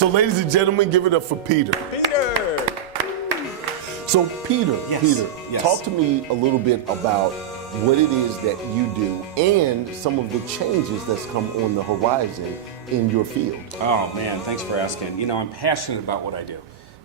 So ladies and gentlemen, give it up for Peter. Peter! So Peter, Yes. Peter, Yes. talk to me a little bit about what it is that you do and some of the changes that's come on the horizon in your field. Oh man, thanks for asking. You know, I'm passionate about what I do.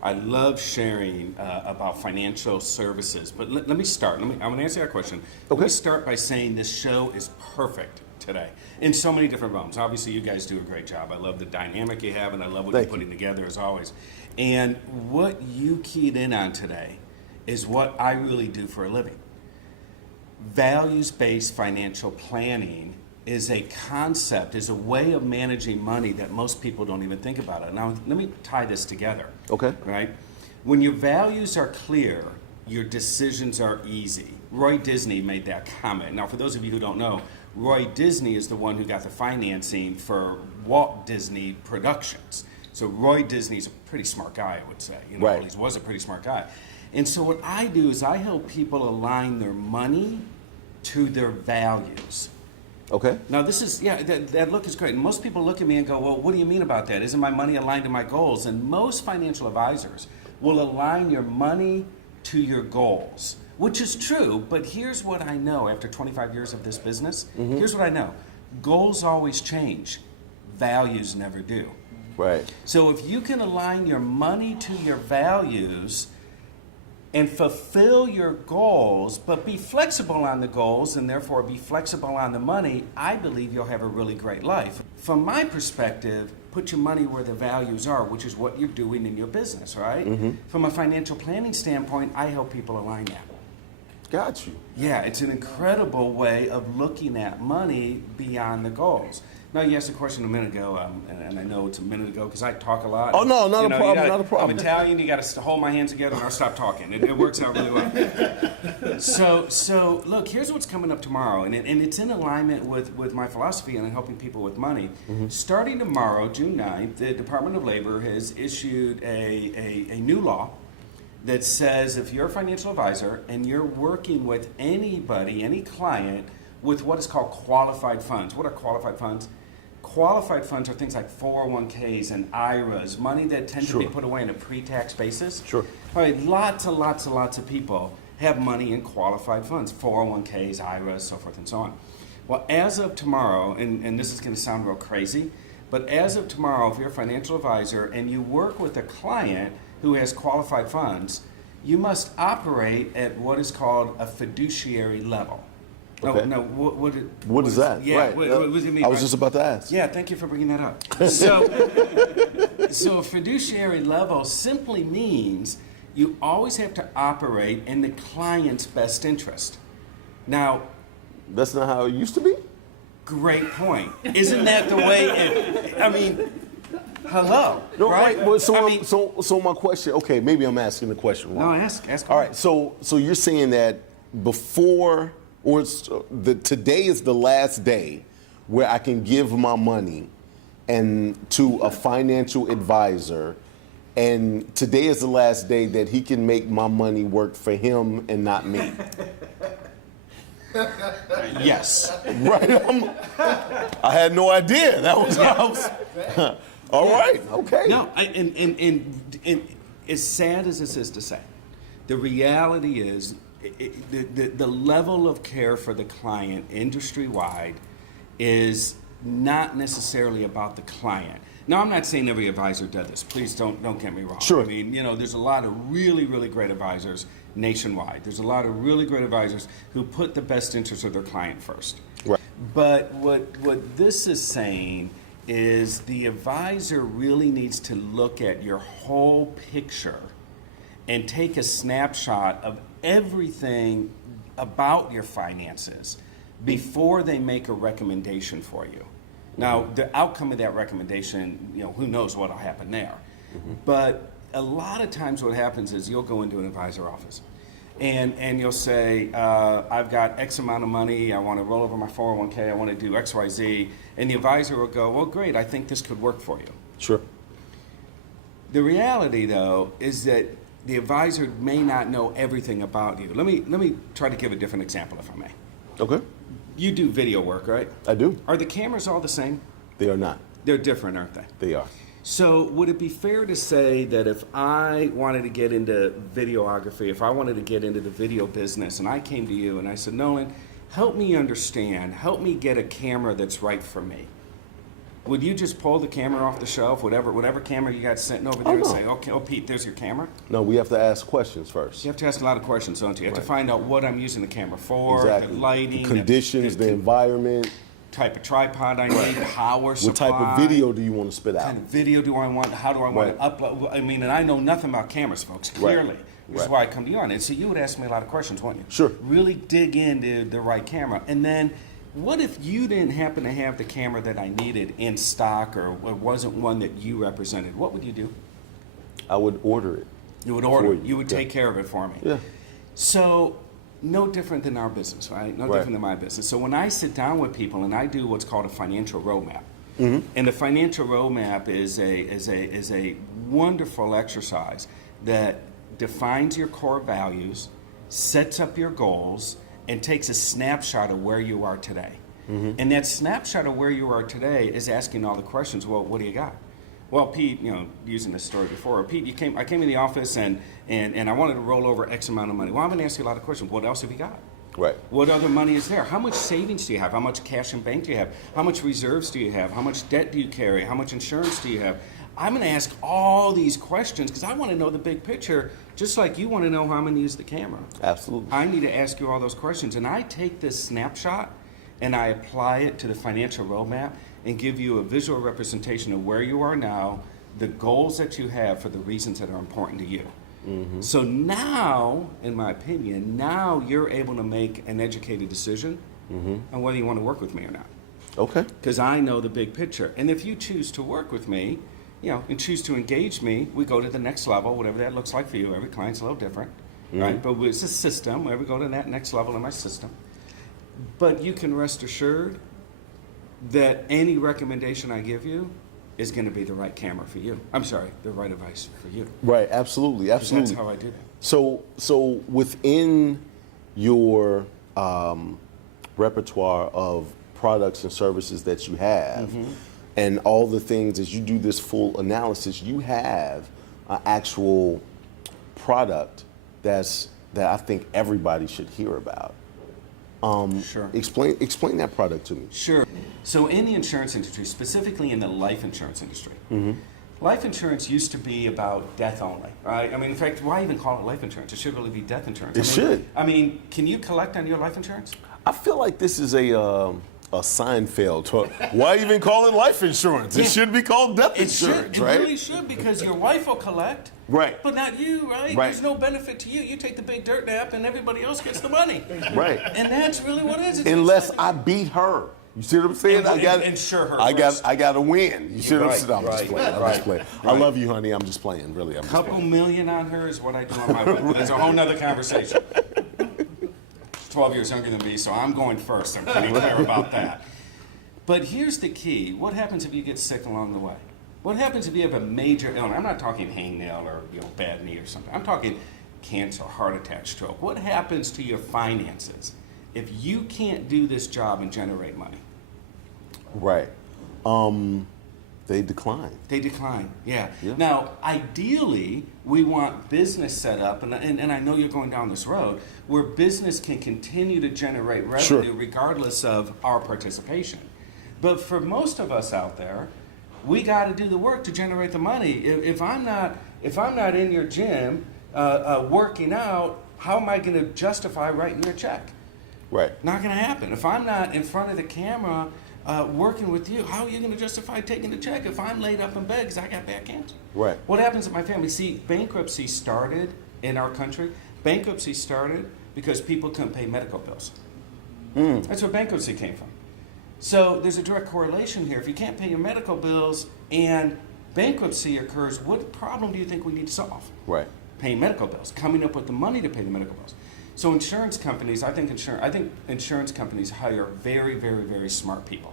I love sharing about financial services. But let me start. I'm going to answer that question. Let me start by saying this show is perfect today in so many different realms. Obviously, you guys do a great job. I love the dynamic you have, and I love what you're putting together as always. And what you keyed in on today is what I really do for a living. Values-based financial planning is a concept, is a way of managing money that most people don't even think about it. Now, let me tie this together. Okay. Right? When your values are clear, your decisions are easy. Roy Disney made that comment. Now, for those of you who don't know, Roy Disney is the one who got the financing for Walt Disney Productions. So Roy Disney's a pretty smart guy, I would say. You know, Right. he was a pretty smart guy. And so what I do is I help people align their money to their values. Okay. Now this is, that look is great. And most people look at me and go, well, what do you mean about that? Isn't my money aligned to my goals? And most financial advisors will align your money to your goals, which is true, but here's what I know after 25 years of this business. Here's what I know. Goals always change. Values never do. Right. So if you can align your money to your values and fulfill your goals, but be flexible on the goals and therefore be flexible on the money, I believe you'll have a really great life. From my perspective, put your money where the values are, which is what you're doing in your business, right? From a financial planning standpoint, I help people align that. Got you. Yeah, it's an incredible way of looking at money beyond the goals. Now, you asked a question a minute ago, and I know it's a minute ago because I talk a lot. Oh, no, not a problem, not a problem. I'm Italian, you got to hold my hands together and I'll stop talking. It works out really well. So look, here's what's coming up tomorrow, and it's in alignment with my philosophy on helping people with money. Starting tomorrow, June 9th, the Department of Labor has issued a new law that says if you're a financial advisor and you're working with anybody, any client, with what is called qualified funds. What are qualified funds? Qualified funds are things like 401ks and IRAs, money that tend to be put away on a pre-tax basis. Sure. All right, lots of people have money in qualified funds, 401ks, IRAs, so forth and so on. Well, as of tomorrow, and this is going to sound real crazy, but as of tomorrow, if you're a financial advisor and you work with a client who has qualified funds, you must operate at what is called a fiduciary level. Okay. No, What is that? Yeah, right. what does it mean? I was just about to ask. Yeah, thank you for bringing that up. So a fiduciary level simply means you always have to operate in the client's best interest. Now, That's not how it used to be? great point. Isn't that the way I mean, hello, No, right? Well, I my question, okay, maybe I'm asking the question wrong. No, ask. All right, so you're saying that before, or today is the last day where I can give my money to a financial advisor, and today is the last day that he can make my money work for him and not me. Yes. Right? I had no idea. That was all right. Okay. No, and as sad as this is to say, the reality is the level of care for the client industry-wide is not necessarily about the client. Now, I'm not saying every advisor does this. Please don't get me wrong. Sure. I mean, there's a lot of really, really great advisors nationwide. There's a lot of really great advisors who put the best interest of their client first. Right. But what this is saying is the advisor really needs to look at your whole picture and take a snapshot of everything about your finances before they make a recommendation for you. Now, the outcome of that recommendation, who knows what will happen there. But a lot of times what happens is you'll go into an advisor office and you'll say, I've got X amount of money, I want to roll over my 401k, I want to do X, Y, Z. And the advisor will go, well, great, I think this could work for you. Sure. The reality, though, is that the advisor may not know everything about you. Let me try to give a different example, if I may. Okay. You do video work, right? I do. Are the cameras all the same? They are not. They're different, aren't they? They are. So would it be fair to say that if I wanted to get into videography, if I wanted to get into the video business, and I came to you and I said, Nolan, help me understand, help me get a camera that's right for me. Would you just pull the camera off the shelf, whatever camera you got sitting over there, and say, okay, oh, Pete, there's your camera? No, we have to ask questions first. You have to ask a lot of questions, don't you? You have to find out what I'm using the camera for, Exactly. the lighting, the conditions, the environment. Type of tripod I need, power supply. What type of video do you want to spit out? What kind of video do I want? How do I want to upload? I mean, and I know nothing about cameras, folks, clearly. This is why I come to you on it. So you would ask me a lot of questions, wouldn't you? Sure. Really dig into the right camera. And then what if you didn't happen to have the camera that I needed in stock, or it wasn't one that you represented? What would you do? I would order it. You would order it. You would take care of it for me. Yeah. So no different than our business, right? No different than my business. So when I sit down with people and I do what's called a financial roadmap, and the financial roadmap is a wonderful exercise that defines your core values, sets up your goals, and takes a snapshot of where you are today. And that snapshot of where you are today is asking all the questions. Well, what do you got? Well, Pete, using this story before, Pete, I came in the office and I wanted to roll over X amount of money. Well, I'm going to ask you a lot of questions. What else have you got? Right. What other money is there? How much savings do you have? How much cash in bank do you have? How much reserves do you have? How much debt do you carry? How much insurance do you have? I'm going to ask all these questions because I want to know the big picture, just like you want to know how I'm going to use the camera. Absolutely. I need to ask you all those questions. And I take this snapshot and I apply it to the financial roadmap and give you a visual representation of where you are now, the goals that you have for the reasons that are important to you. So now, in my opinion, now you're able to make an educated decision on whether you want to work with me or not. Okay. Because I know the big picture. And if you choose to work with me, and choose to engage me, we go to the next level, whatever that looks like for you. Every client's a little different, right? But it's a system. We go to that next level in my system. But you can rest assured that any recommendation I give you is going to be the right camera for you. I'm sorry, the right advice for you. Right. Absolutely. Absolutely. That's how I do that. So within your repertoire of products and services that you have, and all the things as you do this full analysis, you have an actual product that I think everybody should hear about. Sure. Explain that product to me. Sure. So in the insurance industry, specifically in the life insurance industry, life insurance used to be about death only, right? I mean, in fact, why even call it life insurance? It should really be death insurance. It should. I mean, can you collect on your life insurance? I feel like this is a Seinfeld talk. Why even call it life insurance? It should be called death insurance, right? It really should, because your wife will collect, right? But not you, right? Right. There's no benefit to you. You take the big dirt nap, and everybody else gets the money, Right? And that's really what it is. Unless I beat her. You see what I'm saying? Insure her. I got to win. You see what I'm saying? I'm just Right, playing. I'm right, just playing. right. I love you, honey. I'm just playing. Really, I'm just Couple playing. million on her is what I do on my wife. But that's a whole nother conversation. She's 12 years younger than me, so I'm going first. I'm pretty clear about that. But here's the key. What happens if you get sick along the way? What happens if you have a major illness? I'm not talking hangnail or bad knee or something. I'm talking cancer, heart attack, stroke. What happens to your finances if you can't do this job and generate money? Right. They decline. They decline, yeah. Now, ideally, we want business set up, and I know you're going down this road, where business can continue to generate revenue regardless of our participation. But for most of us out there, we got to do the work to generate the money. If I'm not in your gym working out, how am I going to justify writing you a check? Right. Not going to happen. If I'm not in front of the camera working with you, how are you going to justify taking the check if I'm laid up in bed because I got bad cancer? Right. What happens in my family? See, bankruptcy started in our country. Bankruptcy started because people couldn't pay medical bills. That's where bankruptcy came from. So there's a direct correlation here. If you can't pay your medical bills and bankruptcy occurs, what problem do you think we need to solve? Right. Paying medical bills, coming up with the money to pay the medical bills. So insurance companies, I think insurance companies hire very, very, very smart people.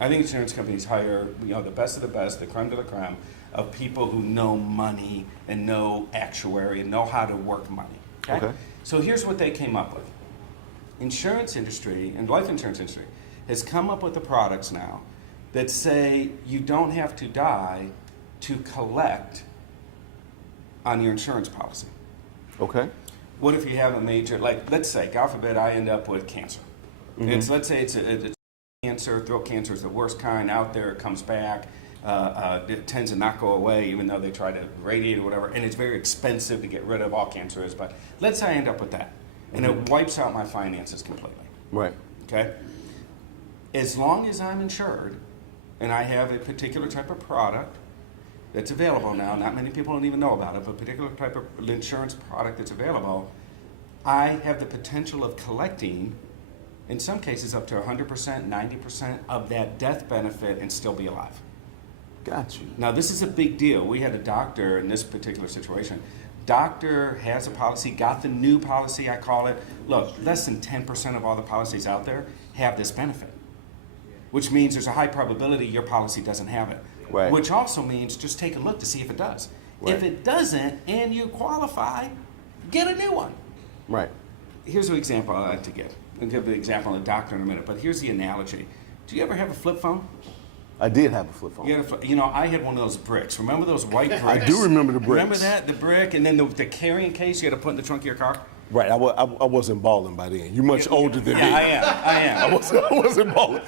I think insurance companies hire the best of the best, the creme de la creme, of people who know money and know actuary and know how to work money. Okay? So here's what they came up with. Insurance industry and life insurance industry has come up with the products now that say you don't have to die to collect on your insurance policy. Okay. What if you have a major, like, let's say, God forbid, I end up with cancer. Let's say it's cancer. Throat cancer is the worst kind out there. It comes back. It tends to not go away, even though they try to radiate or whatever. And it's very expensive to get rid of. All cancer is. But let's say I end up with that, and it wipes out my finances completely. Right. Okay. As long as I'm insured, and I have a particular type of product that's available now, not many people don't even know about it, but a particular type of insurance product that's available, I have the potential of collecting, in some cases, up to 100%, 90% of that death benefit and still be alive. Got you. Now, this is a big deal. We had a doctor in this particular situation. Doctor has a policy, got the new policy, I call it. Look, less than 10% of all the policies out there have this benefit, which means there's a high probability your policy doesn't have it. Right. Which also means just take a look to see if it does. Right. If it doesn't and you qualify, get a new one. Right. Here's an example I like to give. I'll give the example of the doctor in a minute, but here's the analogy. Do you ever have a flip phone? I did have a flip phone. You know, I had one of those bricks. Remember those white bricks? I do remember the bricks. Remember that? The brick, and then the carrying case you had to put in the trunk of your car? Right. I wasn't balling by then. You're much older than me. I am. I wasn't balling.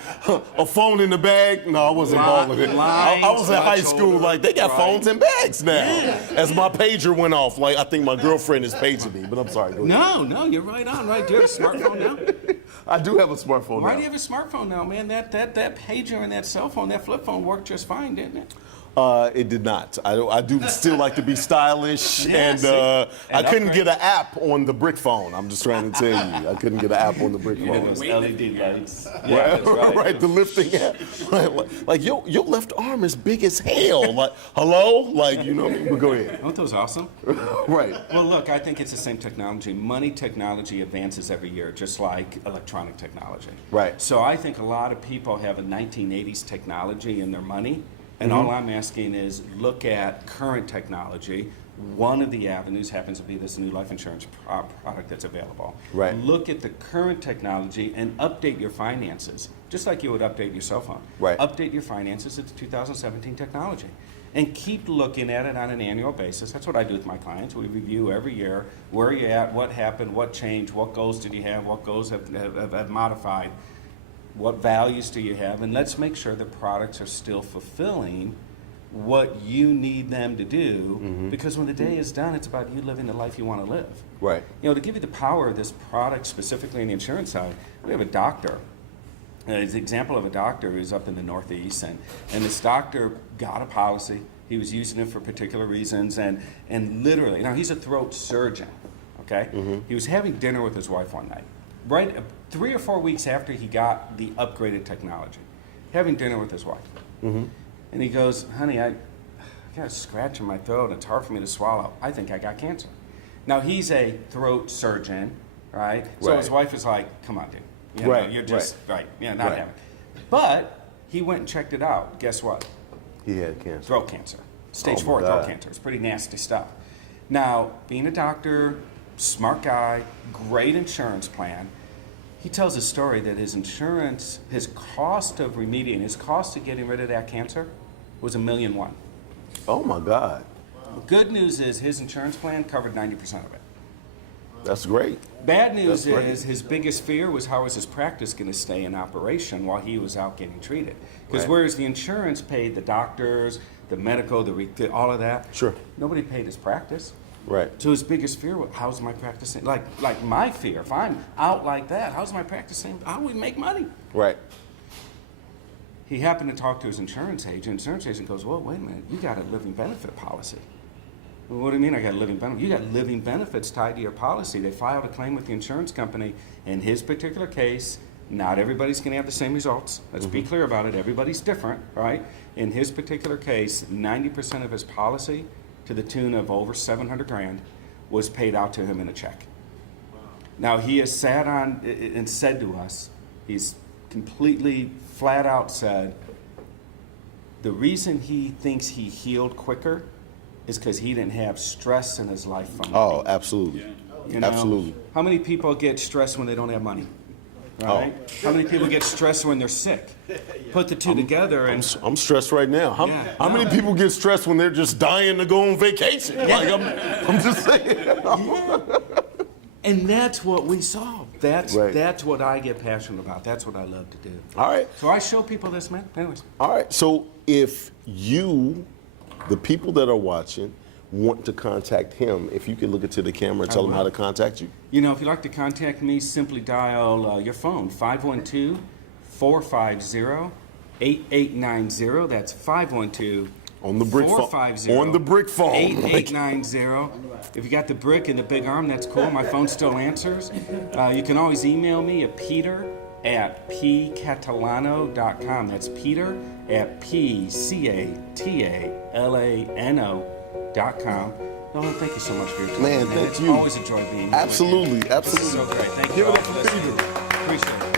A phone in the bag? No, I wasn't balling it. I was in high school. Like, they got phones in bags now. Yeah. As my pager went off, like, I think my girlfriend is paging me, but I'm sorry. Go ahead. No, you're right on. Right, do you have a smartphone now? I do have a smartphone Why now. do you have a smartphone now, man? That pager and that cell phone, that flip phone worked just fine, didn't it? It did not. I do still like to be stylish, Yeah, and see? I And couldn't upgrade. get an app on the brick phone. I'm just trying to tell you, I couldn't get an app on the brick You know phone. those LED lights. Yeah, that's right. right, the lifting app. Like your left arm is big as hell. Like, hello? Like, you know, but go ahead. Aren't those awesome? Right. Well, look, I think it's the same technology. Money technology advances every year, just like electronic technology. Right. So I think a lot of people have a 1980s technology in their money, and all I'm asking is look at current technology. One of the avenues happens to be this new life insurance product that's available. Right. Look at the current technology and update your finances, just like you would update your cell phone. Right. Update your finances to 2017 technology. And keep looking at it on an annual basis. That's what I do with my clients. We review every year where you're at, what happened, what changed, what goals did you have, what goals have modified, what values do you have, and let's make sure the products are still fulfilling what you need them to do, because when the day is done, it's about you living the life you want to live. Right. You know, to give you the power of this product, specifically on the insurance side, we have a doctor. As an example of a doctor who's up in the Northeast, and this doctor got a policy. He was using it for particular reasons, and literally, now he's a throat surgeon, okay? He was having dinner with his wife one night, right 3 or 4 weeks after he got the upgraded technology, having dinner with his wife. And he goes, honey, I got a scratch in my throat. It's hard for me to swallow. I think I got cancer. Now, he's a throat surgeon, right? So Right. his wife is like, come on, dude. You know, Right, you're just, right, yeah, not Right. having. But he went and checked it out. Guess what? He had cancer. Throat cancer. Stage Oh, my 4 throat God. cancer. It's pretty nasty stuff. Now, being a doctor, smart guy, great insurance plan, he tells a story that his insurance, his cost of remediating, his cost of getting rid of that cancer was $1.1 million. Oh my God. Good news is his insurance plan covered 90% of it. That's great. Bad news That's great. is his biggest fear was how was his practice going to stay in operation while he was out getting treated. Because Right. whereas the insurance paid the doctors, the medical, all of that, Sure. nobody paid his practice. Right. So his biggest fear was, how's my practice? Like my fear, if I'm out like that, how's my practice? How do we make money? Right. He happened to talk to his insurance agent. Insurance agent goes, well, wait a minute, you got a living benefit policy. Well, what do you mean I got a living benefit? You got living benefits tied to your policy. They filed a claim with the insurance company. In his particular case, not everybody's going to have the same results. Let's be clear about it. Everybody's different, right? In his particular case, 90% of his policy, to the tune of over $700,000, was paid out to him in a check. Now, he has sat on and said to us, he's completely flat out said, the reason he thinks he healed quicker is because he didn't have stress in his life from Oh, absolutely. you know? Absolutely. How many people get stressed when they don't have money? right? How many people get stressed when they're sick? Put the two together and I'm stressed right now. How many people get stressed when they're just dying to go on vacation? Like I'm just saying. and that's what we solve. That's Right. that's what I get passionate about. That's what I love to do. All right. So I show people this, man. Anyways. All right. So if you, the people that are watching, want to contact him, if you could look into the camera and tell them how to contact you. You know, if you'd like to contact me, simply dial your phone, 512-450-8890. That's 512 On the brick phone. 450 On the brick phone. 8890. If you got the brick and the big arm, that's cool. My phone still answers. You can always email me at peter@pcatalano.com. That's peter@pcatalano.com. Oh, thank you so much for your time. Man, thank It's you. always a joy being here. Absolutely, This is absolutely. so great. Thank you Give all it up for for listening. Peter. Appreciate it.